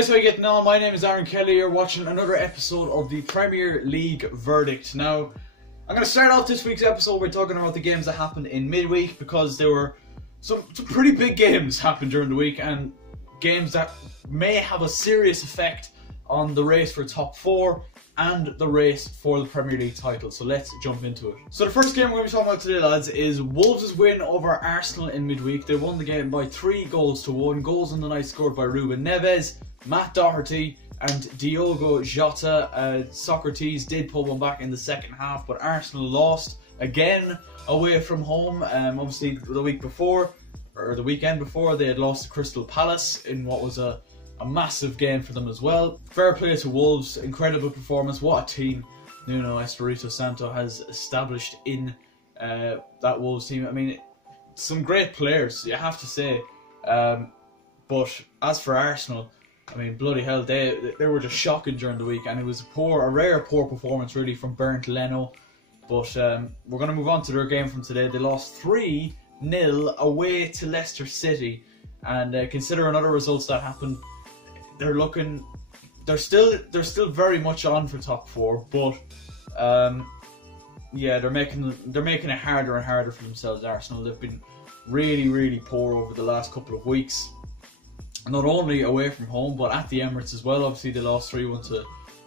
guys, how are you getting on? My name is Aaron Kelly. You're watching another episode of the Premier League Verdict. Now, I'm going to start off this week's episode by talking about the games that happened in midweek, because there were some pretty big games happened during the week, and games that may have a serious effect on the race for top 4 and the race for the Premier League title. So let's jump into it. So the first game we're going to be talking about today, lads, is Wolves' win over Arsenal in midweek. They won the game by 3-1. Goals on the night scored by Ruben Neves, Matt Doherty and Diogo Jota. Socrates did pull one back in the second half, but Arsenal lost again away from home. Obviously the week before, or the weekend before, they had lost to Crystal Palace in what was a massive game for them as well. Fair play to Wolves, incredible performance. What a team Nuno Espirito Santo has established in that Wolves team. I mean, some great players, you have to say. But as for Arsenal, I mean, bloody hell, they were just shocking during the week, and it was a rare poor performance really from Bernd Leno. But we're going to move on to their game from today. They lost 3-0 away to Leicester City, and considering other results that happened, they're still very much on for top 4, but yeah, they're making it harder and harder for themselves. Arsenal, they've been really poor over the last couple of weeks, not only away from home but at the Emirates as well. Obviously they lost 3-1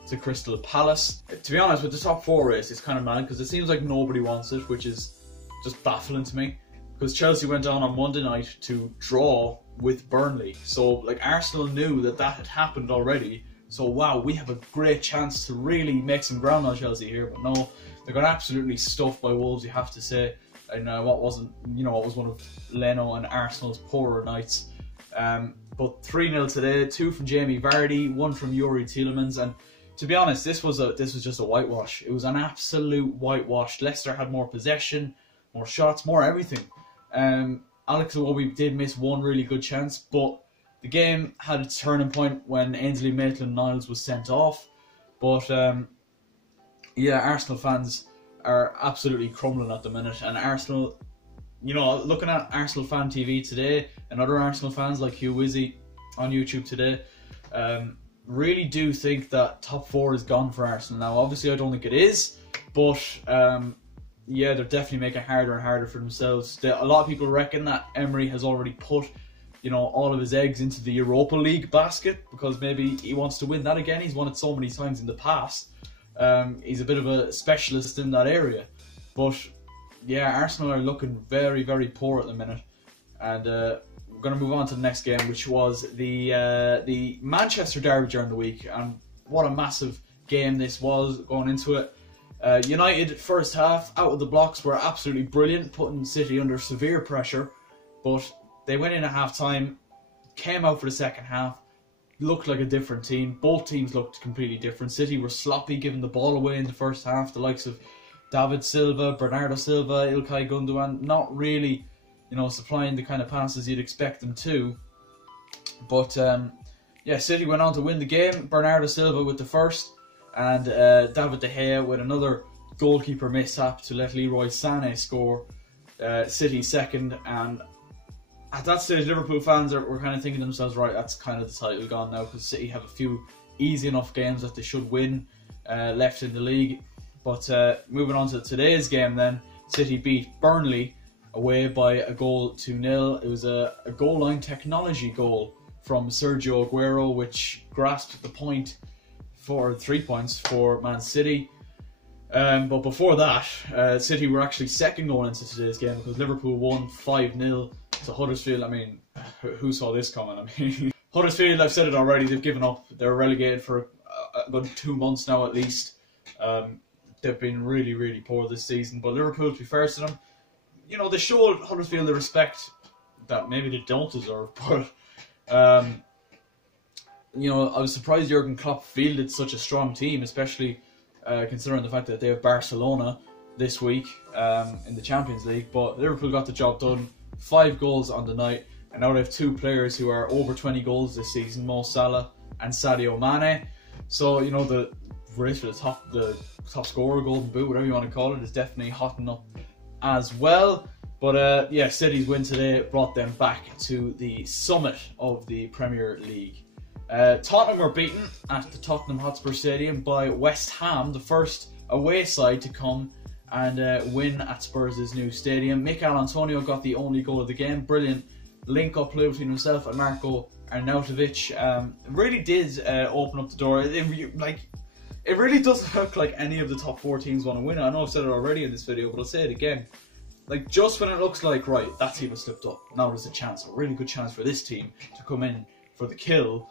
to Crystal Palace. To be honest, with the top 4 race, it's kind of mad because it seems like nobody wants it, which is just baffling to me, because Chelsea went on Monday night to draw with Burnley. So like, Arsenal knew that had happened already, so wow, we have a great chance to really make some ground on Chelsea here. But no, they got absolutely stuffed by Wolves, you have to say. And what was one of Leno and Arsenal's poorer nights. But 3-0 today, 2 from Jamie Vardy, 1 from Youri Tielemans, and to be honest, this was just a whitewash. It was an absolute whitewash. Leicester had more possession, more shots, more everything. Alex Iwobi did miss one really good chance, but the game had its turning point when Ainsley Maitland-Niles was sent off. But yeah, Arsenal fans are absolutely crumbling at the minute, and Arsenal, looking at Arsenal Fan TV today and other Arsenal fans like Hugh Wizzy on YouTube today, really do think that top 4 is gone for Arsenal now. Obviously I don't think it is, but yeah, they're definitely making it harder and harder for themselves. A lot of people reckon that Emery has already put, all of his eggs into the Europa League basket, because maybe he wants to win that again. He's won it so many times in the past. He's a bit of a specialist in that area. But yeah, Arsenal are looking very poor at the minute. And we're going to move on to the next game, which was the Manchester derby during the week. And what a massive game this was going into it. United, first half, out of the blocks, were absolutely brilliant, putting City under severe pressure. But they went in at half-time, came out for the second half, looked like a different team. Both teams looked completely different. City were sloppy, giving the ball away in the first half. The likes of David Silva, Bernardo Silva, Ilkay Gundogan, not really, supplying the kind of passes you'd expect them to. But yeah, City went on to win the game. Bernardo Silva with the first, and David De Gea with another goalkeeper mishap to let Leroy Sané score. City second, and at that stage Liverpool fans were kind of thinking to themselves, right, that's kind of the title gone now, because City have a few easy enough games that they should win left in the league. But moving on to today's game then, City beat Burnley away by a goal 2-0. It was a goal line technology goal from Sergio Aguero, which grasped the point for 3 points for Man City. But before that, City were actually second going into today's game, because Liverpool won 5-0 to Huddersfield. I mean, who saw this coming? I mean, Huddersfield, I've said it already, they've given up. They're relegated for about 2 months now at least. They've been really poor this season. But Liverpool, to be fair to them, they showed Huddersfield the respect that maybe they don't deserve. But I was surprised Jurgen Klopp fielded such a strong team, especially considering the fact that they have Barcelona this week in the Champions League. But Liverpool got the job done, 5 goals on the night, and now they have 2 players who are over 20 goals this season, Mo Salah and Sadio Mane. So the race for the top scorer, Golden Boot, whatever you want to call it, is definitely hotting up as well. But yeah, City's win today brought them back to the summit of the Premier League. Tottenham were beaten at the Tottenham Hotspur Stadium by West Ham, the first away side to come and win at Spurs' new stadium. Mikel Antonio got the only goal of the game. Brilliant link-up play between himself and Marko Arnautovic. Really did open up the door. It really doesn't look like any of the top 4 teams want to win. I know I've said it already in this video, but I'll say it again. Like, just when it looks like, right, that team has slipped up, now there's a chance, a really good chance for this team to come in for the kill,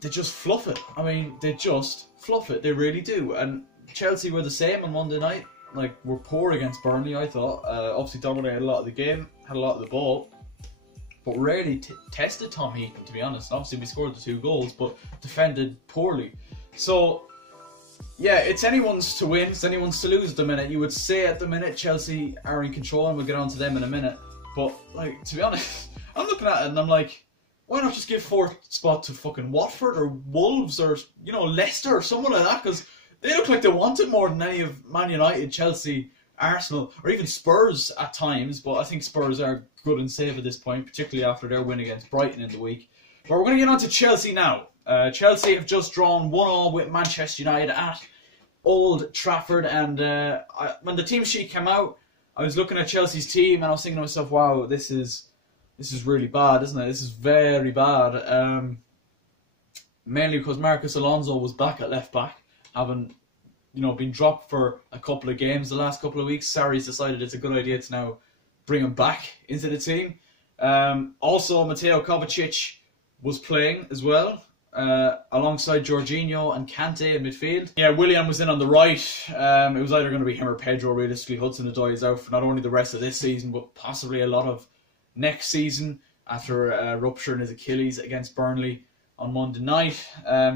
they just fluff it. I mean, they just fluff it. They really do. And Chelsea were the same on Monday night. Like, were poor against Burnley, I thought. Obviously dominated a lot of the game, had a lot of the ball, but rarely tested Tom Heaton, to be honest. Obviously, we scored the 2 goals, but defended poorly. So, yeah, it's anyone's to win, it's anyone's to lose at the minute. You would say at the minute Chelsea are in control, and we'll get on to them in a minute. But, like, to be honest, I'm looking at it and I'm like, why not just give 4th spot to fucking Watford or Wolves or, you know, Leicester or someone like that? Because they look like they want it more than any of Man United, Chelsea, Arsenal, or even Spurs at times. But I think Spurs are good and safe at this point, particularly after their win against Brighton in the week. But we're going to get on to Chelsea now. Chelsea have just drawn 1-1 with Manchester United at Old Trafford, and when the team sheet came out, I was looking at Chelsea's team and I was thinking to myself, wow, this is really bad, isn't it? This is very bad. Mainly because Marcos Alonso was back at left back, having been dropped for a couple of games the last couple of weeks. Sarri's decided it's a good idea to now bring him back into the team. Also, Mateo Kovacic was playing as well, alongside Jorginho and Kante in midfield. Yeah, Willian was in on the right. It was either going to be him or Pedro, realistically. Hudson-Odoi is out for not only the rest of this season, but possibly a lot of next season after rupturing his Achilles against Burnley on Monday night.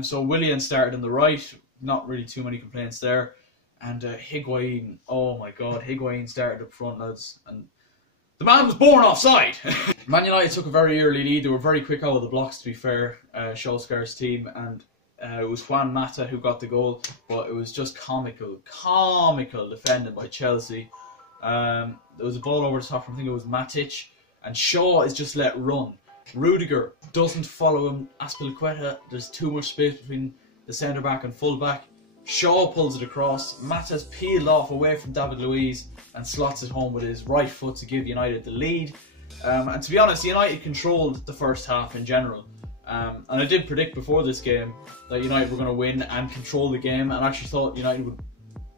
So Willian started on the right. Not really too many complaints there. And Higuain, oh my god, Higuain started up front, lads. And the man was born offside. Man United took a very early lead. They were very quick out of the blocks, to be fair, Solskjaer's team, and it was Juan Mata who got the goal, but it was just comical defending by Chelsea. There was a ball over the top from, I think it was Matic, and Shaw is just let run. Rudiger doesn't follow him. Azpilicueta, there's too much space between the centre-back and full-back. Shaw pulls it across. Mata's peeled off away from David Luiz and slots it home with his right foot to give United the lead. And to be honest, United controlled the first half in general. And I did predict before this game that United were going to win and control the game, and I actually thought United would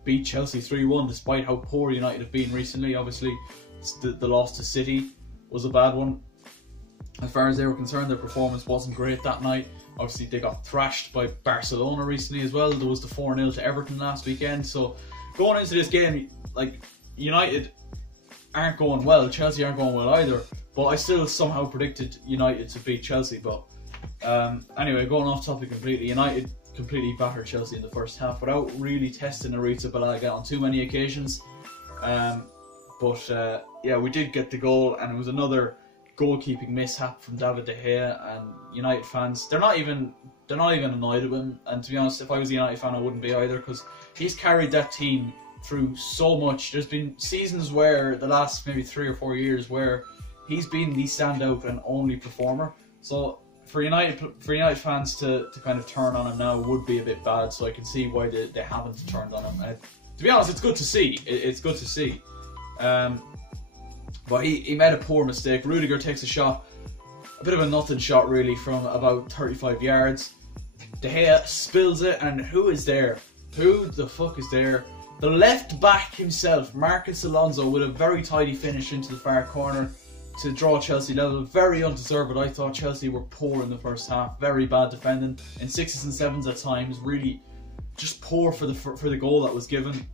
beat Chelsea 3-1 despite how poor United have been recently. Obviously, the loss to City was a bad one. As far as they were concerned, their performance wasn't great that night. Obviously, they got thrashed by Barcelona recently as well. There was the 4-0 to Everton last weekend. So, going into this game, like, United aren't going well. Chelsea aren't going well either. But I still somehow predicted United to beat Chelsea. But anyway, going off topic completely, United completely battered Chelsea in the first half without really testing Arrizabalaga on too many occasions. But yeah, we did get the goal, and it was another goalkeeping mishap from David De Gea, and United fans, they're not even annoyed with him. And to be honest, if I was a United fan, I wouldn't be either, because he's carried that team through so much. There's been seasons where, the last maybe 3 or 4 years, where he's been the standout and only performer. So for United fans to kind of turn on him now would be a bit bad. So I can see why they haven't turned on him. To be honest, it's good to see. It's good to see. But he made a poor mistake. Rudiger takes a shot, a bit of a nothing shot really, from about 35 yards. De Gea spills it, and who is there? Who the fuck is there? The left back himself, Marcos Alonso, with a very tidy finish into the far corner to draw Chelsea level. Very undeserved. I thought Chelsea were poor in the first half. Very bad defending, in 6s and 7s at times. Really just poor for the goal that was given.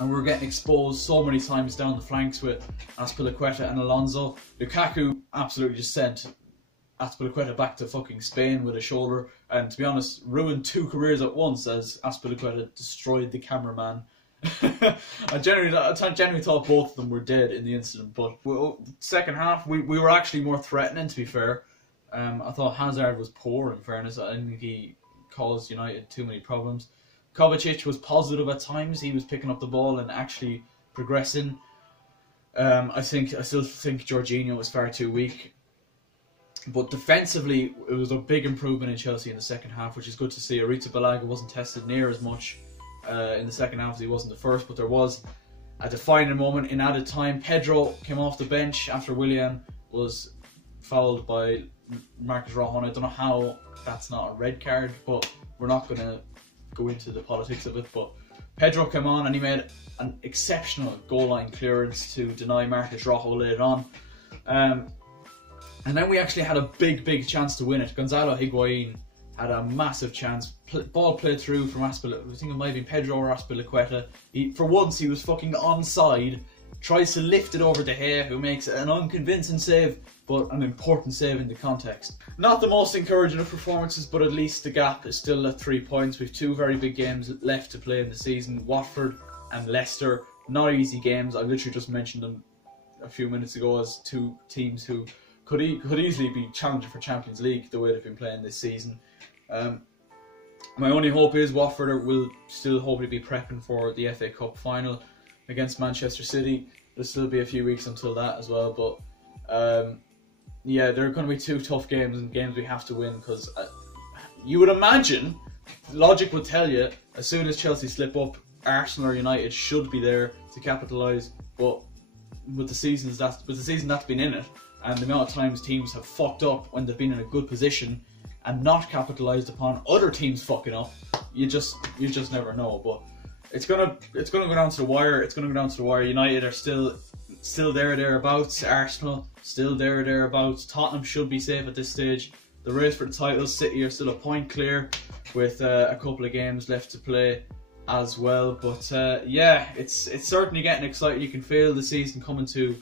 And we were getting exposed so many times down the flanks with Azpilicueta and Alonso. Lukaku absolutely just sent Azpilicueta back to fucking Spain with a shoulder, and to be honest, ruined 2 careers at once as Azpilicueta destroyed the cameraman. I genuinely thought both of them were dead in the incident, but second half we were actually more threatening, to be fair. I thought Hazard was poor, in fairness. I didn't think he caused United too many problems. Kovacic was positive at times. He was picking up the ball and actually progressing. I still think Jorginho was far too weak. But defensively, it was a big improvement in Chelsea in the second half, which is good to see. Arrizabalaga Balaga wasn't tested near as much in the second half as he was in the first, but there was a defining moment in added time. Pedro came off the bench after Willian was fouled by Marcus Rojo. I don't know how that's not a red card, but we're not going to go into the politics of it. But Pedro came on and he made an exceptional goal line clearance to deny Marcus Rojo later on. And then we actually had a big chance to win it. Gonzalo Higuain had a massive chance. Ball played through from I think it might have been Pedro or Azpilicueta. For once, he was fucking onside. Tries to lift it over De Gea, who makes an unconvincing save, but an important save in the context. Not the most encouraging of performances, but at least the gap is still at 3 points. We've 2 very big games left to play in the season. Watford and Leicester. Not easy games. I literally just mentioned them a few minutes ago as 2 teams who could easily be challenging for Champions League the way they've been playing this season. My only hope is Watford will still hopefully be prepping for the FA Cup final against Manchester City. There'll still be a few weeks until that as well, but yeah, there are going to be 2 tough games and games we have to win, because you would imagine, logic would tell you, as soon as Chelsea slip up, Arsenal or United should be there to capitalise, but with the season that's been in it, and the amount of times teams have fucked up when they've been in a good position and not capitalised upon other teams fucking up, you just never know. But it's gonna go down to the wire. It's gonna go down to the wire. United are still thereabouts. Arsenal still thereabouts. Tottenham should be safe at this stage. The race for the title, City are still a point clear with a couple of games left to play as well. But yeah, it's certainly getting exciting. You can feel the season coming to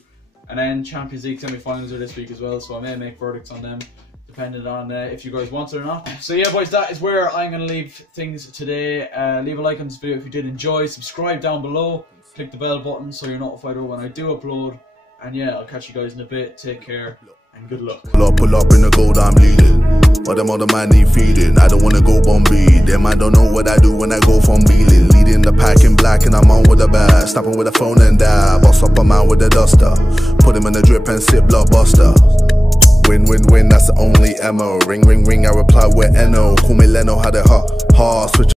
an end. Champions League semi-finals are this week as well, so I may make verdicts on them depending on if you guys want it or not. So yeah, boys, that is where I'm going to leave things today. Leave a like on this video if you did enjoy. Subscribe down below. Click the bell button so you're notified when I do upload. And yeah, I'll catch you guys in a bit. Take care and good luck. Pull up in the gold, I'm leading. But them other man need feeding. I don't wanna go Bombay. Them I don't know what I do when I go from Beeling. Leading the pack in black and I'm on with the bat. Snapping with a phone and die. Boss up a man with a duster. Put him in the drip and sip blockbuster. Win, that's the only ammo. Ring, I reply with NO. Call me Leno, had it hot, switch.